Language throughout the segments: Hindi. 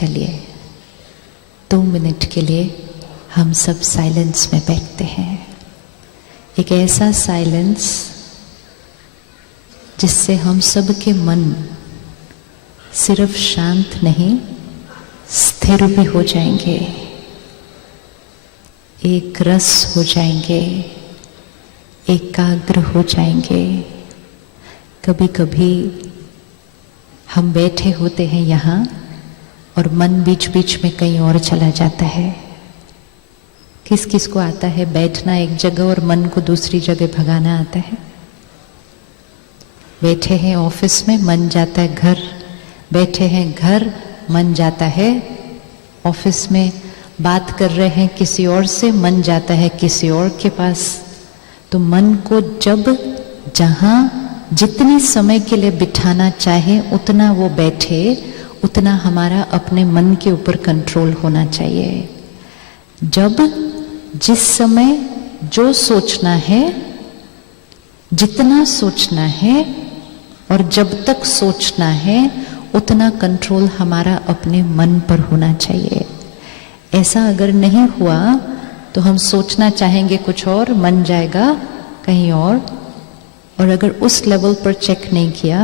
चलिए 2 मिनट के लिए हम सब साइलेंस में बैठते हैं। एक ऐसा साइलेंस जिससे हम सब के मन सिर्फ शांत नहीं स्थिर भी हो जाएंगे, एक रस हो जाएंगे, एकाग्र हो जाएंगे। कभी कभी हम बैठे होते हैं यहाँ और मन बीच बीच में कहीं और चला जाता है। किस किस को आता है बैठना एक जगह और मन को दूसरी जगह भगाना आता है? बैठे हैं ऑफिस में, मन जाता है घर, बैठे हैं घर, मन जाता है ऑफिस में, बात कर रहे हैं किसी और से, मन जाता है किसी और के पास। तो मन को जब जहां जितनी समय के लिए बिठाना चाहे उतना वो बैठे, उतना हमारा अपने मन के ऊपर कंट्रोल होना चाहिए। जब जिस समय जो सोचना है, जितना सोचना है और जब तक सोचना है उतना कंट्रोल हमारा अपने मन पर होना चाहिए। ऐसा अगर नहीं हुआ तो हम सोचना चाहेंगे कुछ और, मन जाएगा कहीं और अगर उस लेवल पर चेक नहीं किया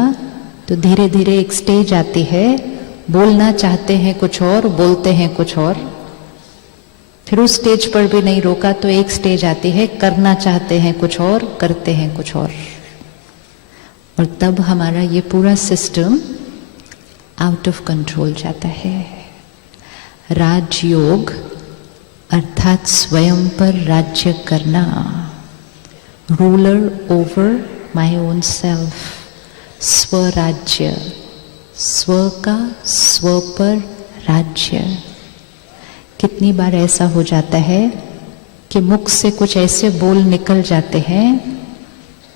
तो धीरे धीरे एक स्टेज आती है, बोलना चाहते हैं कुछ और, बोलते हैं कुछ और, फिर उस स्टेज पर भी नहीं रोका तो एक स्टेज आती है, करना चाहते हैं कुछ और, करते हैं कुछ और तब हमारा ये पूरा सिस्टम आउट ऑफ कंट्रोल जाता है। राजयोग अर्थात स्वयं पर राज्य करना, ruler over my own self, स्वराज्य, स्व का स्व पर राज्य। कितनी बार ऐसा हो जाता है कि मुख से कुछ ऐसे बोल निकल जाते हैं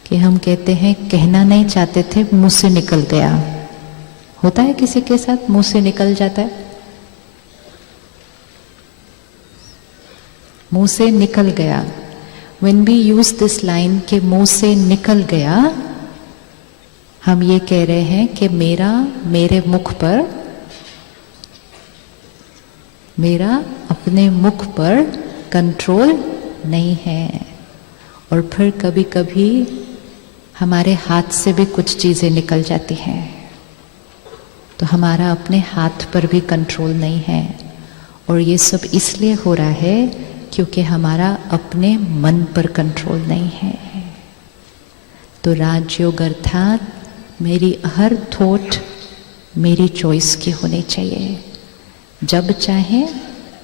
कि हम कहते हैं कहना नहीं चाहते थे, मुंह से निकल गया। होता है किसी के साथ, मुंह से निकल जाता है, मुंह से निकल गया। When we use this line कि मुंह से निकल गया, हम ये कह रहे हैं कि मेरे मुख पर, मेरा अपने मुख पर कंट्रोल नहीं है। और फिर कभी कभी हमारे हाथ से भी कुछ चीजें निकल जाती हैं, तो हमारा अपने हाथ पर भी कंट्रोल नहीं है। और ये सब इसलिए हो रहा है क्योंकि हमारा अपने मन पर कंट्रोल नहीं है। तो राजयोग अर्थात मेरी हर थॉट मेरी चॉइस की होनी चाहिए। जब चाहे,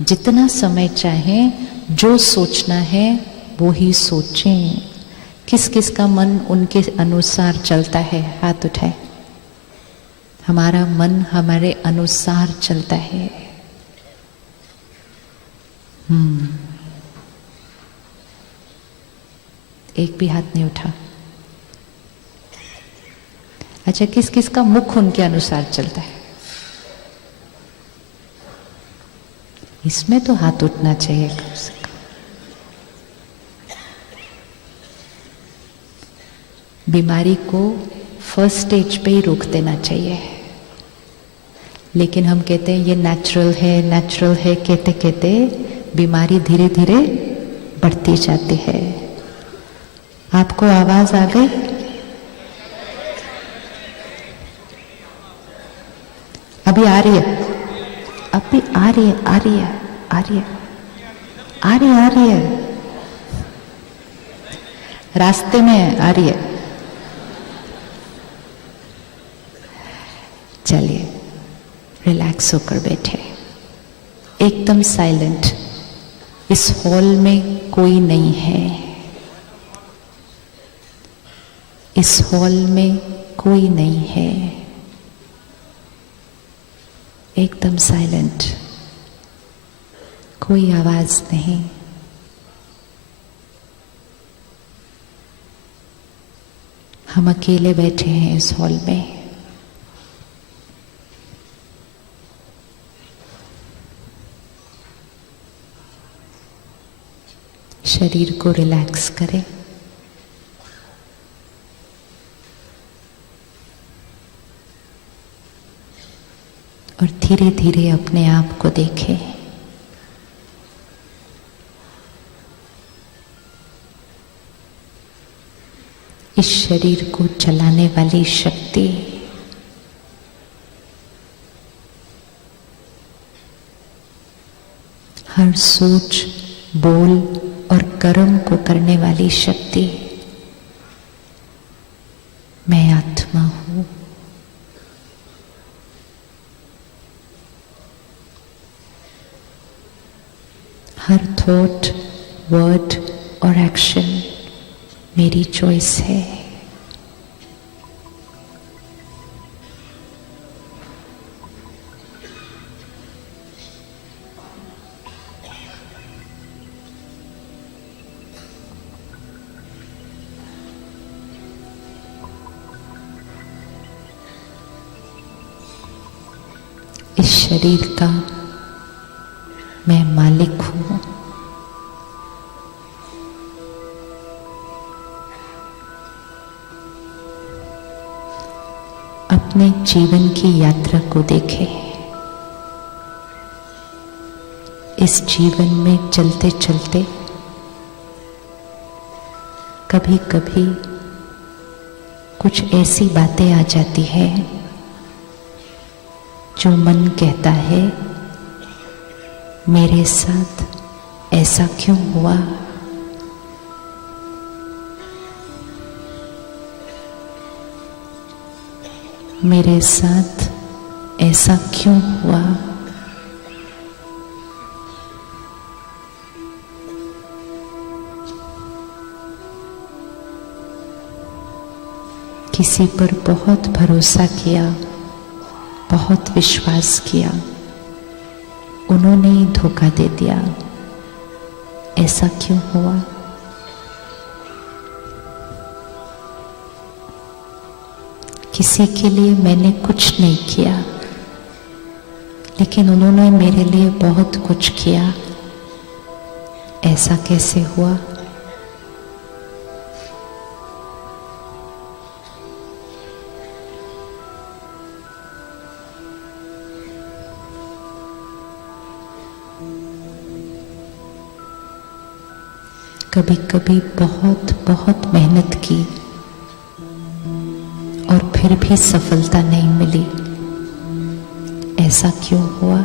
जितना समय चाहे, जो सोचना है वो ही सोचें। किस किस का मन उनके अनुसार चलता है? हाथ उठाए। हमारा मन हमारे अनुसार चलता है। एक भी हाथ नहीं उठा। अच्छा, किस किस का मुख उनके अनुसार चलता है? इसमें तो हाथ उठना चाहिए कम से कम। बीमारी को फर्स्ट स्टेज पे ही रोक देना चाहिए, लेकिन हम कहते हैं ये नेचुरल है, नेचुरल है, कहते कहते बीमारी धीरे धीरे बढ़ती जाती है। आपको आवाज आ गई? अभी आ रही है, अभी आ रही है, आ रही है, आ रही है, आ रही है, आ रही है, रास्ते में आ रही है। चलिए रिलैक्स होकर बैठे, एकदम साइलेंट। इस हॉल में कोई नहीं है, इस हॉल में कोई नहीं है, एकदम साइलेंट, कोई आवाज नहीं। हम अकेले बैठे हैं इस हॉल में। शरीर को रिलैक्स करें। और धीरे धीरे अपने आप को देखें। इस शरीर को चलाने वाली शक्ति हर सोच, बोल और कर्म को करने वाली शक्ति मैं आत्मा हूं। हर थॉट, वर्ड और एक्शन मेरी चॉइस है। इस शरीर का मैं मालिक हूं। अपने जीवन की यात्रा को देखें। इस जीवन में चलते चलते कभी कभी कुछ ऐसी बातें आ जाती है जो मन कहता है मेरे साथ ऐसा क्यों हुआ। मेरे साथ ऐसा क्यों हुआ। किसी पर बहुत भरोसा किया, बहुत विश्वास किया, उन्होंने ही धोखा दे दिया। ऐसा क्यों हुआ। किसी के लिए मैंने कुछ नहीं किया, लेकिन उन्होंने मेरे लिए बहुत कुछ किया। ऐसा कैसे हुआ। कभी कभी बहुत बहुत मेहनत की और फिर भी सफलता नहीं मिली। ऐसा क्यों हुआ।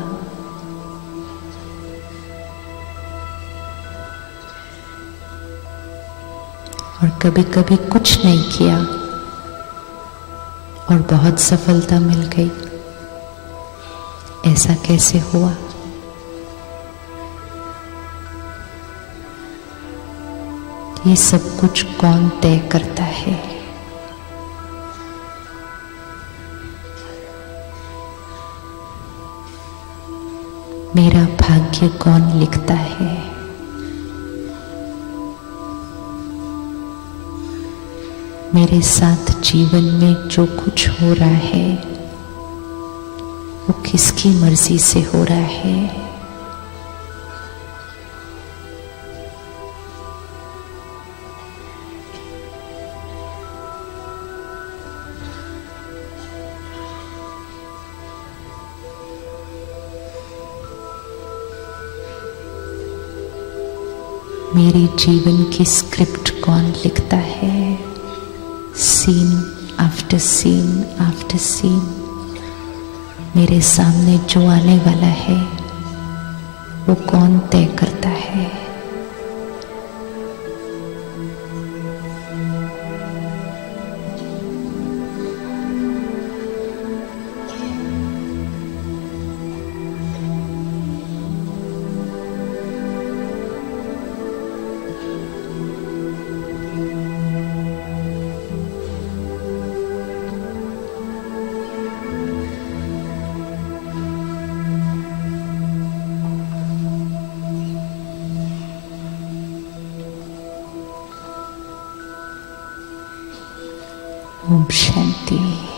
और कभी कभी कुछ नहीं किया और बहुत सफलता मिल गई। ऐसा कैसे हुआ। ये सब कुछ कौन तय करता है। मेरा भाग्य कौन लिखता है। मेरे साथ जीवन में जो कुछ हो रहा है वो किसकी मर्जी से हो रहा है। मेरे जीवन की स्क्रिप्ट कौन लिखता है। Scene after scene after scene मेरे सामने जो आने वाला है वो कौन तय करता है। ओम शांति।